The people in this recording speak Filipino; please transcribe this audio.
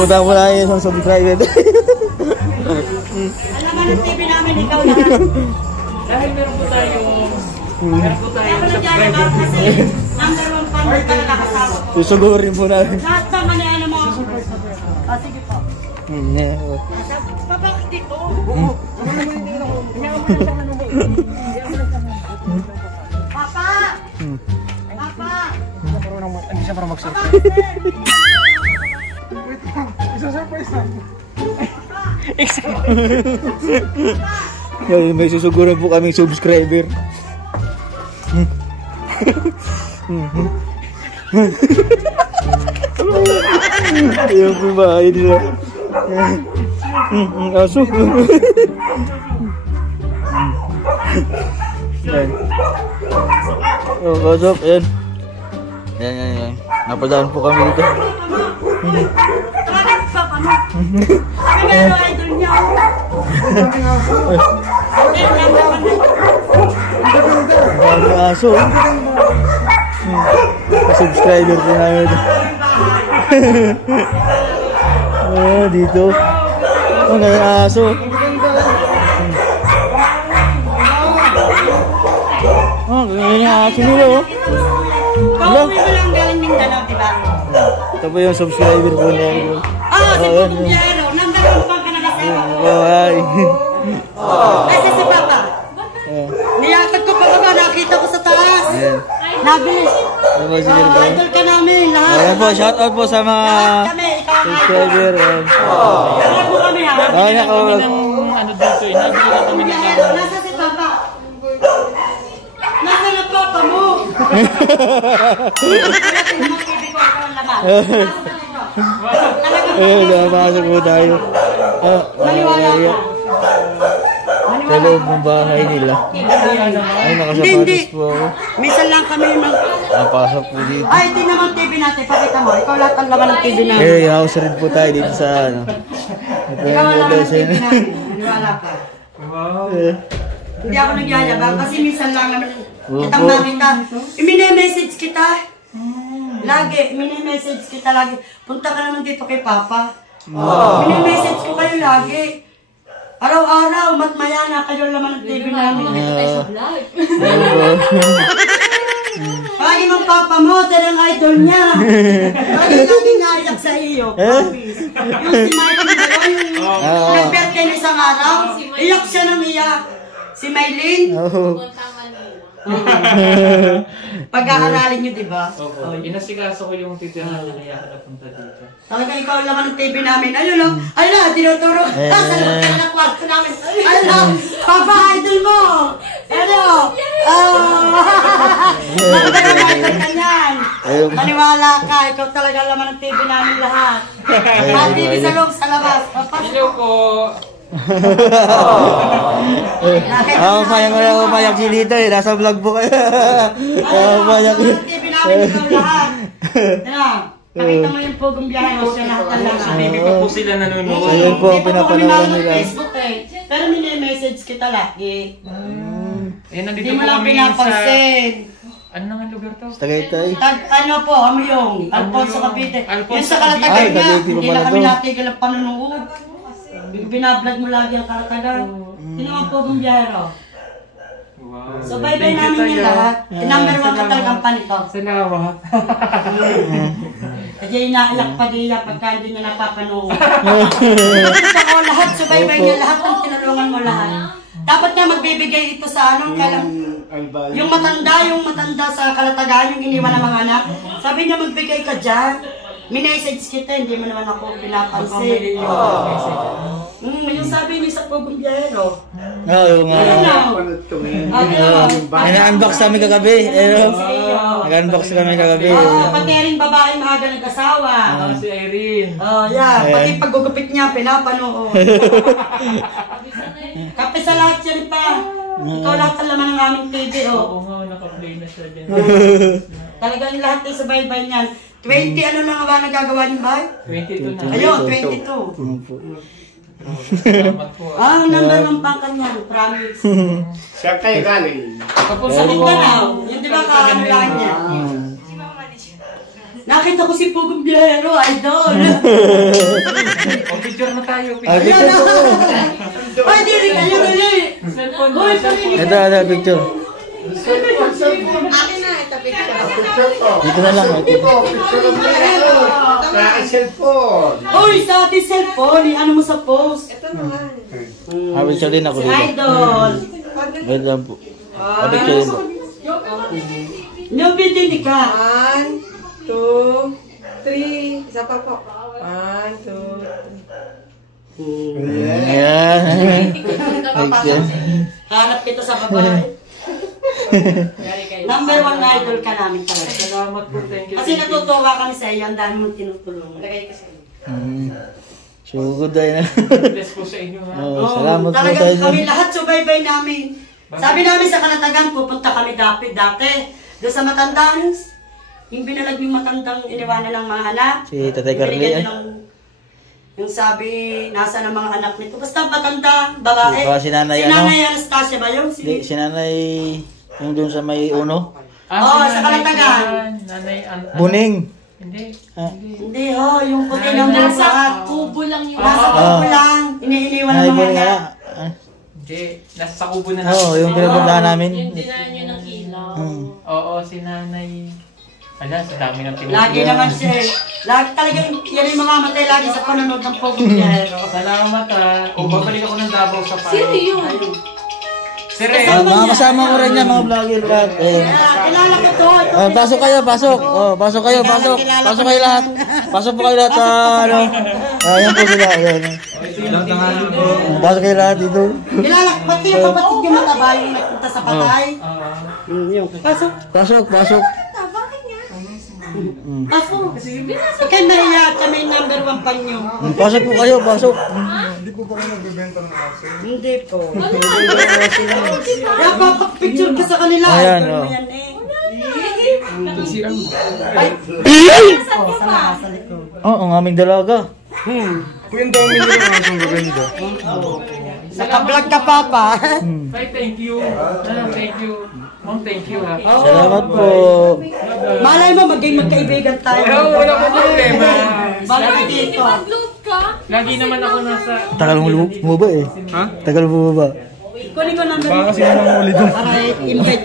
Utang mo lang yung subscriber. Alam mo ng TV namin, ikaw na. Dahil meron po tayong subscriber. Kasi number 1 fan ka na nakasama. Susugurin po namin. Lahat naman ay ano mga subscriber. Sige po. Babak dito. Papa! Papa! Hindi siya para mag-surf. Isa-surprise na. May susuguran po kaming subscriber. Ayun po bahay nila. Aso. Yan. Oh, pasok. Yan. Yan. Napadaan po kami dito. Pero idol niya. Ang aso. Subscriber po namin. Dito. Ang aso. Ganyan yung aso nila, oh. Pauwi mo lang galing Mindanao, diba? Ito po yung subscriber po namin. Si Pupugyero. Number 1 fan ka na kasama. Ay. Kasi si Papa. Niyatag ko pa ba, nakita ko sa taas. Nabilis. Idol ka namin, lahat. Ayan po, shoutout po sa mga subscriber. Lahat po kami, ha? Ay, nako. Ano dito eh, nabili na kami ng Nasa si Papa. Nasa na Papa mo. Napasok po tayo. Maniwala ka. Sa loob ng bahay nila. Ay, nakasapatos po ako. Minsan lang kami Napasok po dito. Ay, ito naman TV natin. Pakita mo. Ikaw lahat ang laman ng TV natin. House rin po tayo dito sa ano. Ikaw ang laman ng TV natin. Maniwala ka. Hindi ako nagyayabang kasi minsan lang naman kitang makita. Mini-message kita. Lagi. Mini-message kita lagi. Punta ka naman dito kay Papa. Mini-message ko kayo lagi. Araw-araw, matmaya na kayo laman ng TV namin. Lagi ng Papa mo, talagang idol niya. Lagi naiyak sa iyo. Promise. Yung si Michael, yung nag-birthday na isang araw, iyak siya ng iyak. Si Maylin. Pag-aaralin niyo, diba? Opo. Inasikaso ko yung titirahan na kaya na punta dito. Talaga ikaw laman ng TV namin. Ayun o. Ayun na, tinuturo. Sa loob ka na kwarto namin. Ayun na, Papa, idol mo. Ano? Magdagay ka niyan. Maniwala ka. Ikaw talaga laman ng TV namin lahat. Mga TV sa loob, sa labas. Hello po. Umayak si dito eh. Nasa vlog po kayo. Umayak. TV namin ikaw lahat. Nakita mo yung pugong biyahe mo siya lahat ng lahat. Baby pa po sila nanonood. Ayun po ang pinapanood nila. Facebook eh. Pero mini-message kita lagi. Eh, nandito Hindi mo po lang kami sa... pinapansin. Ano naman lugar to? Tagaytay. Ano po, Amuyong, Alfonso Cavite. Yung sa Kalatagan Ay, niya, Cavite hindi pa na pala kami to. natigil ang panunood. Binablog mo lagi ang Kalatagan. Sino ang pugong biyahero? Wow. So bye-bye namin yung lahat. Number 1 ka talagang panito. Salamat. Kasi inaiyak pa din niya pagka hindi niya napapanood. Ako lahat, so bye-bye niya lahat ang tinulungan mo lahat. Dapat nga magbibigay ito sa anong kailang... Yung matanda sa Kalatagan, yung iniwan ng mga anak. Sabi niya magbigay ka dyan. Minessage kita, hindi mo naman ako pinapansin. Yung sabi niya sa pugong biyahero. Oo nga. Ina-unbox kami kagabi. Nag-unbox kami kagabi. Pati rin babae maaga nag-asawa. Si Irene. Yeah. Pati paggugupit niya, pinapanood. Kape sa lahat yan pa. Ikaw lahat ang laman ng aming TV, Oo nga, naka-play na siya dyan. Talagang lahat ay sa baybay niyan. 20 ano na nga ba nagagawa niyo ba? 22 na. Ayun, 22. Salamat po. Number ng pangkan niyan, promise. Siya kayo galing. Tapos Sa Mindanao, yun di ba kaano lang niya? Nakita ko si Pugong Biyahero, idol. O, picture na tayo. Ah, Picture. picture po. Ay, dili kayo, dili. Cellphone mo. Hoy, Cellphone. Ito, picture. Akin na, ito picture. Dito na lang. Ito. Hoy, sa ating cellphone, ano mo sa post? Ito naman. Ah, picture din ako Si dito. idol. Wait lang po. Ah, picture din po. Nabitindi ka. 1, 2, 3. Isa pa po. 1, 2, 3. Ayan. Picture. Hanap kita sa babae. Number 1 idol ka namin talaga. Salamat po. Thank you. Kasi natutuwa kami sa iyo, ang dami mong tinutulungan. So good day na. Bless po sa inyo ha. Oh, salamat po sa Talagang inyo. kami lahat subaybay namin. Sabi namin sa Kalatagan, pupunta kami dati. Doon sa matandang, yung binalag yung matandang iniwanan ng mga anak. Si Tatay Carly, Binigyan eh. yung sabi, nasa ng mga anak nito. Basta matanda, babae. Si Nanay, si ano? Nanay Anastasia ba yun? Di, si nanay, yung dun sa may uno. Oo, si sa Nanay Kalatagan. yan. Nanay, Buning. Hindi. Ah. Hindi, yung puti ng Nasa lahat. kubo lang yun. Nasa kubo lang. Iniiniwan Nanay ng mga Buning nga. anak. Ah. Hindi. Nasa kubo na Oo, yung pinapuntahan namin. Yung dinaan nyo ng ilaw. Oo, si Nanay. Ala, sa dami ng tinutulungan. Lagi naman siya eh. Lagi talaga, yan yung mamamatay lagi sa panonood ng Pogong Biyahero. Salamat ha. O, babalik ako ng Davao sa Paro. Sino yun? Si Ren. Ah, mga kasama ko rin yan, mga vlogger lahat. Eh. Kilala ko to. Ah, pasok kayo, pasok. Oh, pasok kayo, pasok. Pasok kayo lahat. Pasok po kayo lahat sa ano. Ayan po sila. Ayan. Pasok kayo lahat dito. Kilala ko, pati yung kapatid yung mataba yung nagpunta sa patay. Yung pasok. Pasok, pasok. Bakit nga? Pasok. Kaya nahiya kami number 1 pang nyo. Pasok po kayo, pasok. Hindi po. Kaya papapicture ka sa kanila. Ayan, Ito oh. yan eh. Nasaan ka ba? Sa likod. Oo, ang aming dalaga. Naka-vlog ka pa pa. Ay, thank you. Thank you. Ma'am, thank you ha. Salamat po. Malay mo, maging magkaibigan tayo. Wala po problema. Balik ka dito. Mag-loop ka? Lagi naman ako nasa... Tagal mo bumaba eh. Ha? Tagal mo bumaba. Kunin ko number mo. Para invite